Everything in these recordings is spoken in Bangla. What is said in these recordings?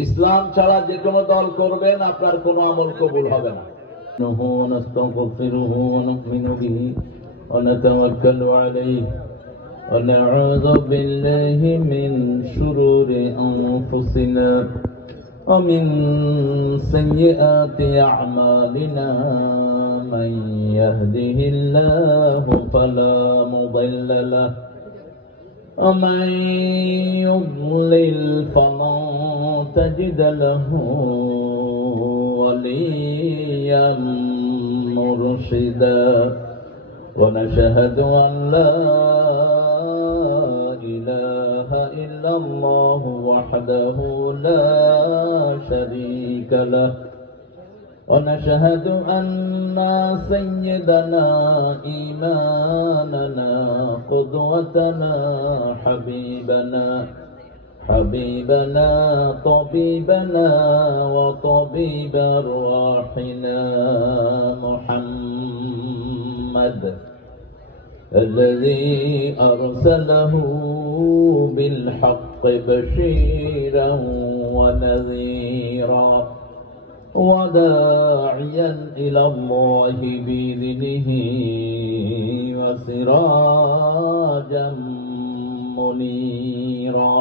ইসলাম ছাড়া যে কোনো দল করবেন আপনার কোনো আমল কবুল হবে না। ونستغفره ونؤمن به ونتوكل عليه ونعوذ بالله من شرور أنفسنا ومن سيئات أعمالنا من يهده الله فلا مضل له ومن يضلل فلن تجد له وليا مرشدا ونشهد أن لا إله إلا الله وحده لا شريك له ونشهد أن سيدنا إمامنا قدوتنا حبيبنا طبيبنا وطبيب أرواحنا محمد الذي أرسله بالحق بشيرا ونذيرا وداعيا إلى الله بإذنه وسراجا منيرا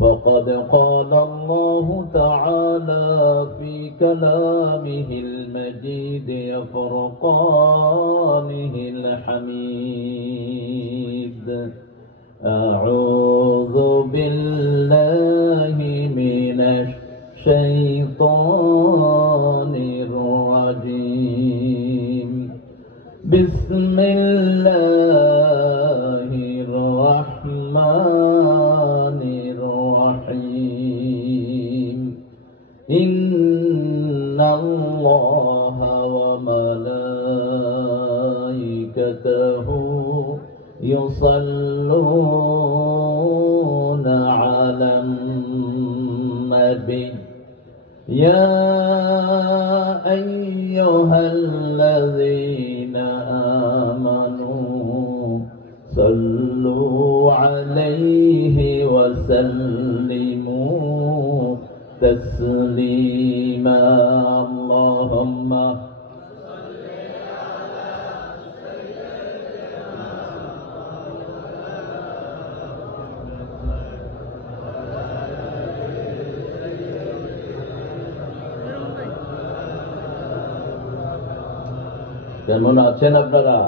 فقد قال الله تعالى في كلامه المجيد وفرقانه الحميد أعوذ بالله من الشيطان الرجيم بسم الله الرحمن الرحيم إن الله وملائكته يصلون على النبي يا أيها الذين آمنوا صلوا عليه وسلموا تسليما اللهم কেমন আছেন আপনারা?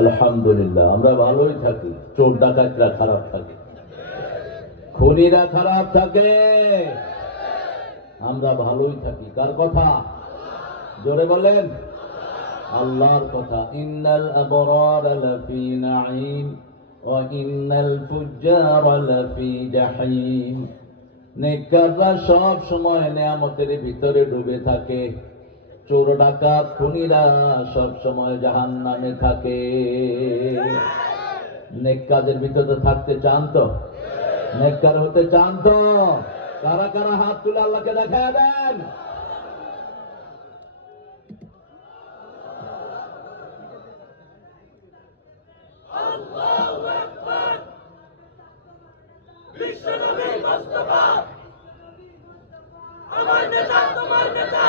আলহামদুলিল্লাহ, আমরা ভালোই থাকি। চোর ডাকাতরা খারাপ থাকে, খুনিরা খারাপ থাকে, আমরা ভালোই থাকি। কার কথা? জোরে বলেন। আল্লাহর কথা। ইন্নাল আবরার লাফি নাঈম ওয়া ইন্নাল ফুজ্জার লাফি জাহিম। নেককাররা সব সময় নেয়ামতের ভিতরে ডুবে থাকে, চোর ডাকাত খুনিরা সব সময় জাহান্নামে থাকে। নেককারদের ভিতরে থাকতে চান তো? নেককার হতে চান তো? কারা কারা হাত তুলে আল্লাহকে দেখায় দেন। আল্লাহু আকবার। বিশ্বনবী মুস্তাফা আমার নেতা, তোমার নেতা।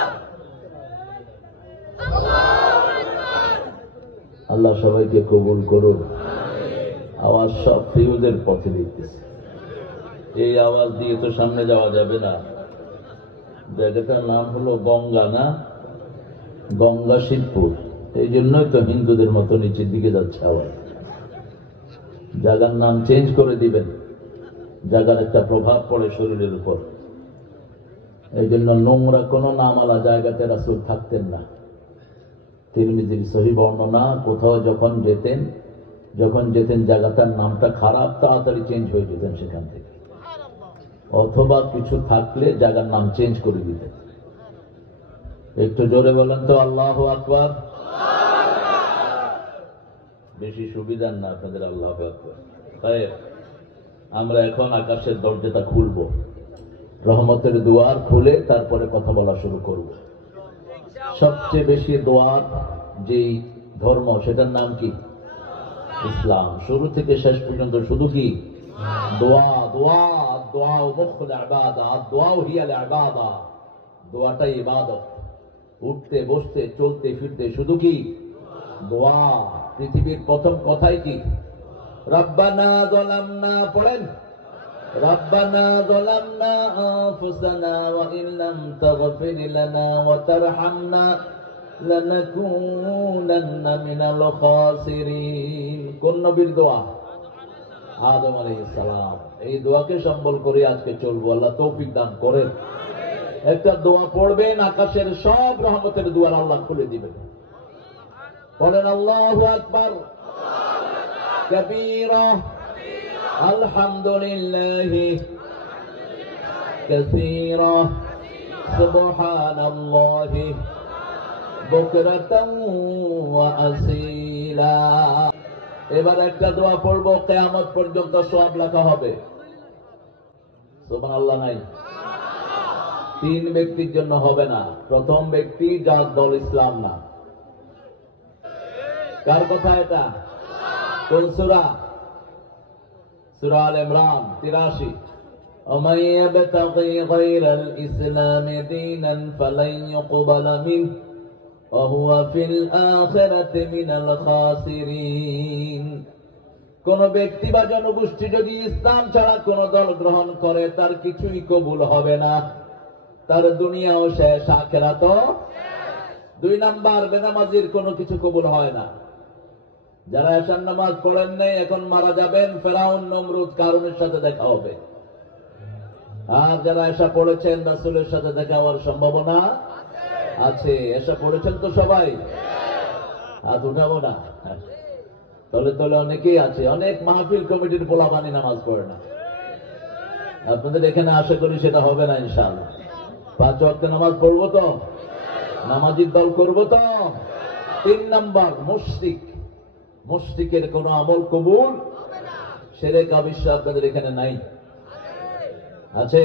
আল্লাহ সবাইকে কবুল করুন। আওয়াজ সব ফিউজের পথে দিতেছে। এই আওয়াজ দিয়ে তো সামনে যাওয়া যাবে না। জায়গাটার নাম হলো গঙ্গা, না গঙ্গা শিবপুর। এই জন্যই তো হিন্দুদের মতো নিচের দিকে যাচ্ছে আওয়াজ। জায়গার নাম চেঞ্জ করে দিবেন, জায়গার একটা প্রভাব পড়ে শরীরের উপর। এই জন্য নোংরা কোন নামালা জায়গাতে রাসূল থাকতেন না। তিরমিজির সহিহ বর্ণনা, কোথাও যখন যেতেন জায়গাটার নামটা খারাপ, তাড়াতাড়ি চেঞ্জ হয়ে যেতেন সেখান থেকে, অথবা কিছু থাকলে জায়গার নাম চেঞ্জ করে দিতেন। একটু জোরে বলেন তো আল্লাহু আকবার। বেশি সুবিধার না আপনাদের আল্লাহু আকবার। তাই আমরা এখন আকাশের দরজাটা খুলবো, রহমতের দুয়ার খুলে তারপরে কথা বলা শুরু করব। সবচেয়ে বেশি দোয়ার যেই ধর্ম, সেটার নাম কি? ইসলাম। শুরু থেকে শেষ পর্যন্ত শুধু কি দোয়া দোয়া দোয়া মুখুল ইবাদা, দোয়া হিয়াল ইবাদা, দোয়াটাই ইবাদত। উঠতে বসতে চলতে ফিরতে শুধু কি দোয়া। পৃথিবীর প্রথম কথাই কি? রব্বানা যালামনা, পড়েন রব্বানা যালামনা আনফুসানা ওয়া ইল্লাম তাগফির লানা ওয়া তারহামনা লানাকুনান্না মিনাল খাসিরিন। কোন নবীর দোয়া? আদম আলাইহিস সালাম। এই দোয়াকে সম্বল করে আজকে চলবো। আল্লাহ তৌফিক দান করেন। একটা দোয়া পড়বেন, আকাশের সব রহমতের দুয়ার আল্লাহ খুলে দিবেন। বলেন আল্লাহু আকবার কাবীরা, আলহামদুলিল্লাহি কাসীরা, সুবহানাল্লাহি বুকরাতান ওয়া আসীলা। এবার একটা দোয়া পড়বো, কিয়ামত পর্যন্ত সওয়াব লেখা হবে। সুবহানাল্লাহ নাই? 3 ব্যক্তির জন্য হবে না। প্রথম ব্যক্তি যার দল ইসলাম না। কার কথা এটা? কোন সূরা? সূরা আল ইমরান 83। ومن يبتغي غير الإسلام دينا فلن يقبل منه وهو في الآخرة من الخاسرين। কোন ব্যক্তি বা জনগোষ্ঠী যদি ইসলাম ছাড়া কোন দল গ্রহণ করে তার কিছুই কবুল হবে না, তার দুনিয়াও শেষ, আখিরাতও। 2 নাম্বার, বেনামাজির কোনো কিছু কবুল হয় না। যারা এশার নামাজ পড়েন নাই এখন মারা যাবেন, ফেরাউন নমরুদ কারুনের সাথে দেখা হবে। আর যারা এশা পড়েছেন রাসূলের সাথে দেখা হওয়ার সম্ভাবনা আছে। এশা পড়েছেন তো সবাই? হাত উঠাবো না? তলে তলে অনেকেই আছে। অনেক মাহফিল কমিটির পোলাপানি নামাজ পড়ে না। আপনাদের এখানে আশা করি সেটা হবে না ইনশাআল্লাহ। 5 ওয়াক্ত নামাজ পড়বো তো, নামাজির দল করবো তো। 3 নাম্বার, মুশরিক। মুশরিকের কোন আমল কবুল, শিরক আবিষ্কার আপনাদের এখানে নাই? আছে?